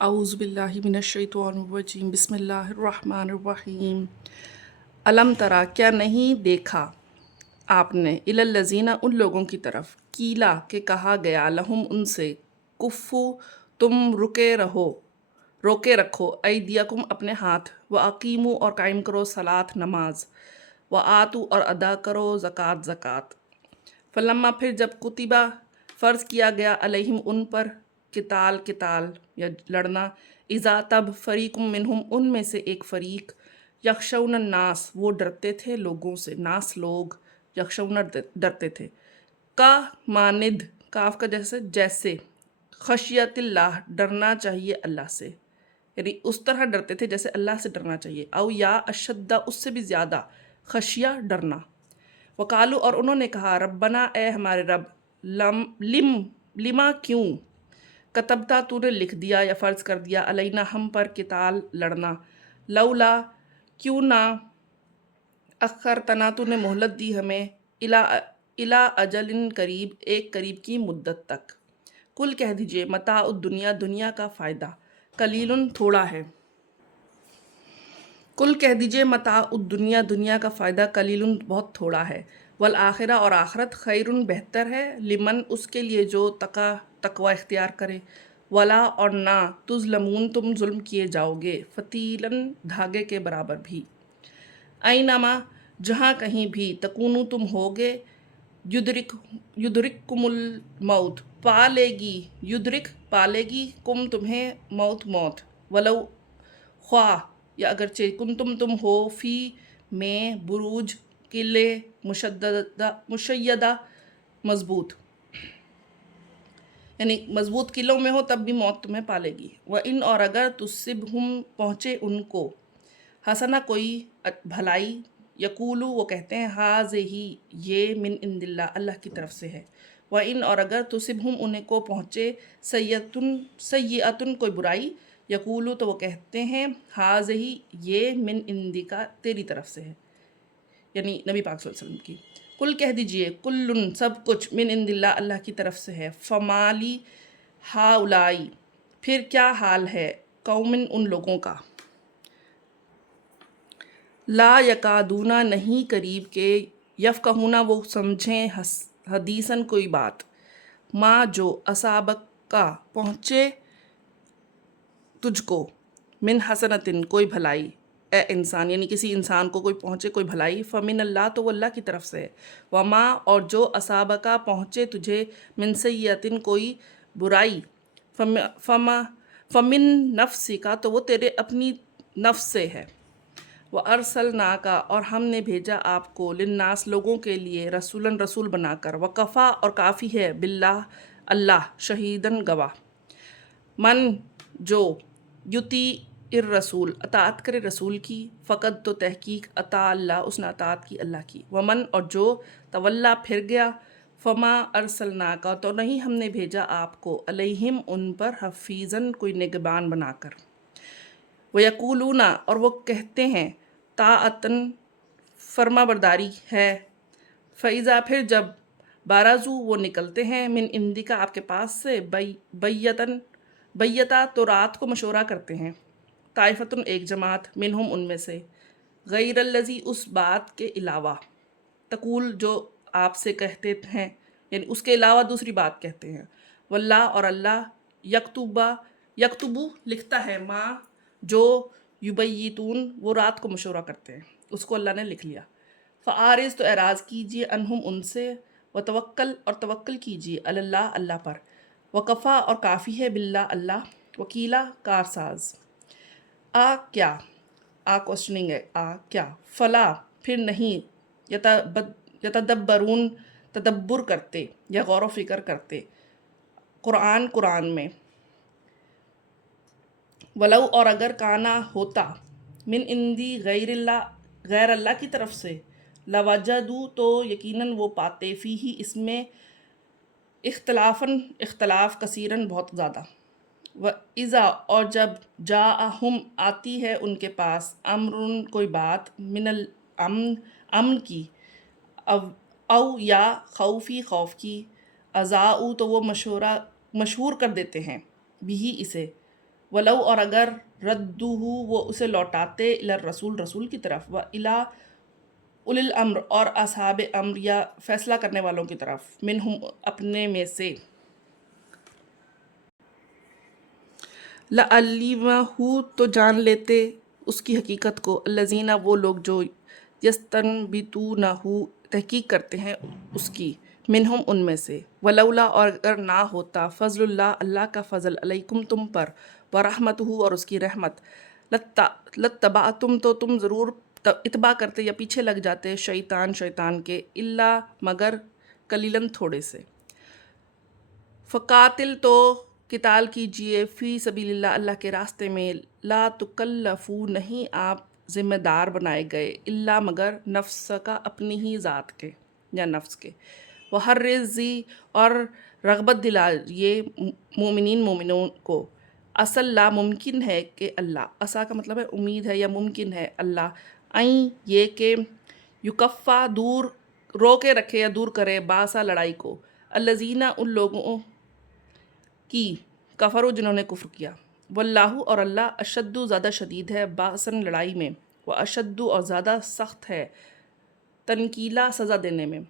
اعوذ باللہ من الشیطان الرجیم بسم اللہ الرحمن الرحیم۔ علم ترا، کیا نہیں دیکھا آپ نے، الی الذین، ان لوگوں کی طرف، قیلا کہ کہا گیا، لہم ان سے، کفو تم روکے رکھو، ایدیکم اپنے ہاتھ، واقیموا اور قائم کرو، صلاۃ نماز، وآتوا اور ادا کرو، زکوٰۃ۔ فلما پھر جب کتبہ فرض کیا گیا، علیہم ان پر، قتال یا لڑنا، اذا تب فریقم منہم ان میں سے ایک فریق، یخشون الناس وہ ڈرتے تھے لوگوں سے، ناس لوگ، یخشون ڈرتے تھے، کا ماند کاف کا جیسے خشیت اللہ ڈرنا چاہیے اللہ سے، یعنی اس طرح ڈرتے تھے جیسے اللہ سے ڈرنا چاہیے، او یا اشدہ اس سے بھی زیادہ، خشیہ ڈرنا۔ وقالو اور انہوں نے کہا، ربنا اے ہمارے رب، لما کیوں، کتبتا تو نے لکھ دیا یا فرض کر دیا، علینا ہم پر، قتال لڑنا، لولا کیوں نہ، اخرتنا تو نے مہلت دی ہمیں، الی اجل قریب ایک قریب کی مدت تک، کل کہہ دیجئے، متاع الدنیا دنیا کا فائدہ، قلیل تھوڑا ہے، کل کہہ دیجئے، متاع الدنیا دنیا کا فائدہ، قلیل بہت تھوڑا ہے، والآخرہ اور آخرت، خیر بہتر ہے، لمن اس کے لیے جو تقوی اختیار کرے، ولا اور نہ، تظلمون تم ظلم کیے جاؤ گے، فتیلاً دھاگے کے برابر بھی، اینما جہاں کہیں بھی، تکونو تم ہوگے، یدرککم الموت پالے گی کم تمہیں موت، ولو خواہ یا اگرچہ، تم ہو فی میں بروج قلعے مشیدہ مضبوط، یعنی مضبوط قلعوں میں ہو تب بھی موت تمہیں پالے گی، وَإِنْ اور اگر تصبہم پہنچے ان کو، حسنہ کوئی بھلائی، یقولو وہ کہتے ہیں، ہٰذِہِ یہ، من عند اللہ اللہ کی طرف سے ہے، وَإِنْ اور اگر تصبہم انہیں کو پہنچے، سیئۃ کوئی برائی، یقولو تو وہ کہتے ہیں، ہٰذِہِ یہ، من عندک تیری طرف سے ہے، یعنی نبی پاک صلی اللہ علیہ وسلم کی، کل کہہ دیجئے، کل سب کچھ، من عند اللہ اللہ کی طرف سے ہے، فمالی ہؤلاء پھر کیا حال ہے، قوم ان لوگوں کا، لا یکادون نہیں قریب کے، یفقہون وہ سمجھیں، حدیثاً کوئی بات، ما جو اصابک کا پہنچے تجھ کو، من حسنتن کوئی بھلائی، اے انسان، یعنی کسی انسان کو کوئی پہنچے کوئی بھلائی، فمن اللہ تو وہ اللہ کی طرف سے ہے، وما اور جو اصابکا پہنچے تجھے، من سیئتن کوئی برائی، فمن نفسکا تو وہ تیرے اپنی نفس سے ہے، وَأَرْسَلْنَاكَ اور ہم نے بھیجا آپ کو، للناس لوگوں کے لیے، رسول بنا کر، وکفا اور کافی ہے، باللہ اللہ، شہیداً گواہ، من جو، یطیع الرسول اطاعت کرے رسول کی، فقد تو تحقیق، اطاع اللہ اس نے اطاعت کی اللہ کی، ومن اور جو، تولا پھر گیا، فما ارسلناک تو نہیں ہم نے بھیجا آپ کو، علیہم ان پر، حفیظاً کوئی نگبان بنا کر، وَيَقُولُونَ اور وہ کہتے ہیں، طاعتاً فرما برداری ہے، فَإِذَا پھر جب، بارزو وہ نکلتے ہیں، من عندک آپ کے پاس سے، بیتا تو رات کو مشورہ کرتے ہیں، طائفتن ایک جماعت، منہم ان میں سے، غیر الذی اس بات کے علاوہ، تقول جو آپ سے کہتے ہیں، یعنی اس کے علاوہ دوسری بات کہتے ہیں، واللہ اور اللہ، یکتبو لکھتا ہے، ما جو، یبیتون وہ رات کو مشورہ کرتے ہیں، اس کو اللہ نے لکھ لیا، فآرز تو اعراض کیجیے، انہم ان سے، وتوکل اور توکل کیجیے، اللہ اللہ پر، وکفا اور کافی ہے، باللہ اللہ، وکیلا کارساز، کیا، کوشچننگ ہے، کیا، فلا پھر نہیں، یتدبرون تدبر کرتے یا غور و فکر کرتے، قرآن میں، ولو اور اگر کانا ہوتا، من عندی غیر اللہ کی طرف سے، لوجدوا تو یقیناً وہ پاتے، فیہ اس میں، اختلاف کثیراً بہت زیادہ، وَإِذَا اور جب، جاءہم آتی ہے ان کے پاس، امرن کوئی بات، من امن کی، او یا خوفی خوف کی، اذاؤ تو وہ مشہور کر دیتے ہیں، بھی اسے، ولو اور اگر ردوہ وہ اسے لوٹاتے الی الرسول رسول کی طرف و الی الی الامر اور اصحاب امر یا فیصلہ کرنے والوں کی طرف منہم اپنے میں سے لعلمہ تو جان لیتے اس کی حقیقت کو الذین وہ لوگ جو یستنبطونہ تحقیق کرتے ہیں اس کی منہم ان میں سے ولولا اور اگر نہ ہوتا فضل اللہ اللہ کا فضل علیکم تم پر ورحمتہ اور اس کی رحمت لتبعتم تو تم ضرور اتباع کرتے یا پیچھے لگ جاتے شیطان کے الا مگر قلیلاً تھوڑے سے فقاتل تو قتال کیجئے فی سبیل اللہ اللہ کے راستے میں لا تکلفو نہیں آپ ذمہ دار بنائے گئے الا مگر نفس کا اپنی ہی ذات کے یا نفس کے وحرزی اور رغبت دلائیے مومنوں کو اصل لا ممکن ہے کہ اللہ عسا کا مطلب ہے امید ہے یا ممکن ہے اللہ این یہ کہ یکفا دور رو کے رکھے یا دور کرے باسا لڑائی کو الذین ان لوگوں کی کفروا جنہوں نے کفر کیا واللہ اور اللہ اشد زیادہ شدید ہے باسن لڑائی میں و اشد اور زیادہ سخت ہے تنکیلا سزا دینے میں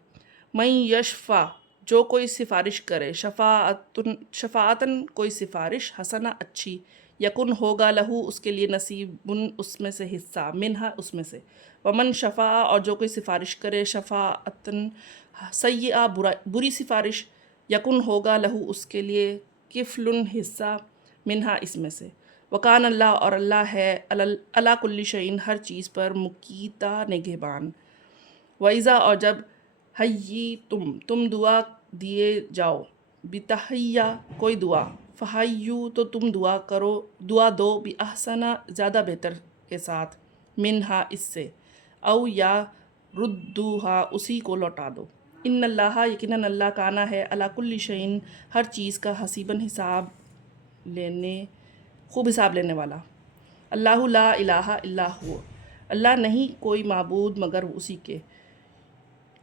من یشفع جو کوئی سفارش کرے شفاعتن کوئی سفارش حسنہ اچھی یکن ہوگا لہو اس کے لیے نصیب اس میں سے حصہ منہا اس میں سے ومن شفاع اور جو کوئی سفارش کرے شفاعتن سیئہ بری سفارش یکن ہوگا لہو اس کے لیے کفل حصہ منہا اس میں سے وکان اللہ اور اللہ ہے علی کل شیء ہر چیز پر مقیتا نگہبان وَإِذَا اور جب تم دعا دیے جاؤ بتحیہ کوئی دعا فحیو تو تم دعا دو بأحسن زیادہ بہتر کے ساتھ منہا اس سے او یا ردوہا اسی کو لوٹا دو ان اللہ یقیناً اللہ کانا ہے علی کل شیء ہر چیز کا حسیباً خوب حساب لینے والا اللہ لا الہ الا ہو اللہ نہیں کوئی معبود مگر اسی کے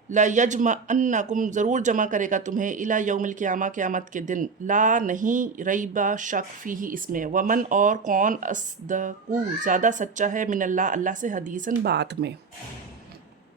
لَيَجْمَعَنَّكُمْ ضرور جمع کرے گا تمہیں اِلیٰ یوم القیامہ قیامت کے دن لا نہیں ریبہ شک فیہ اس میں ومن اور کون اصدق زیادہ سچا ہے من اللہ اللہ سے حدیثاً بات میں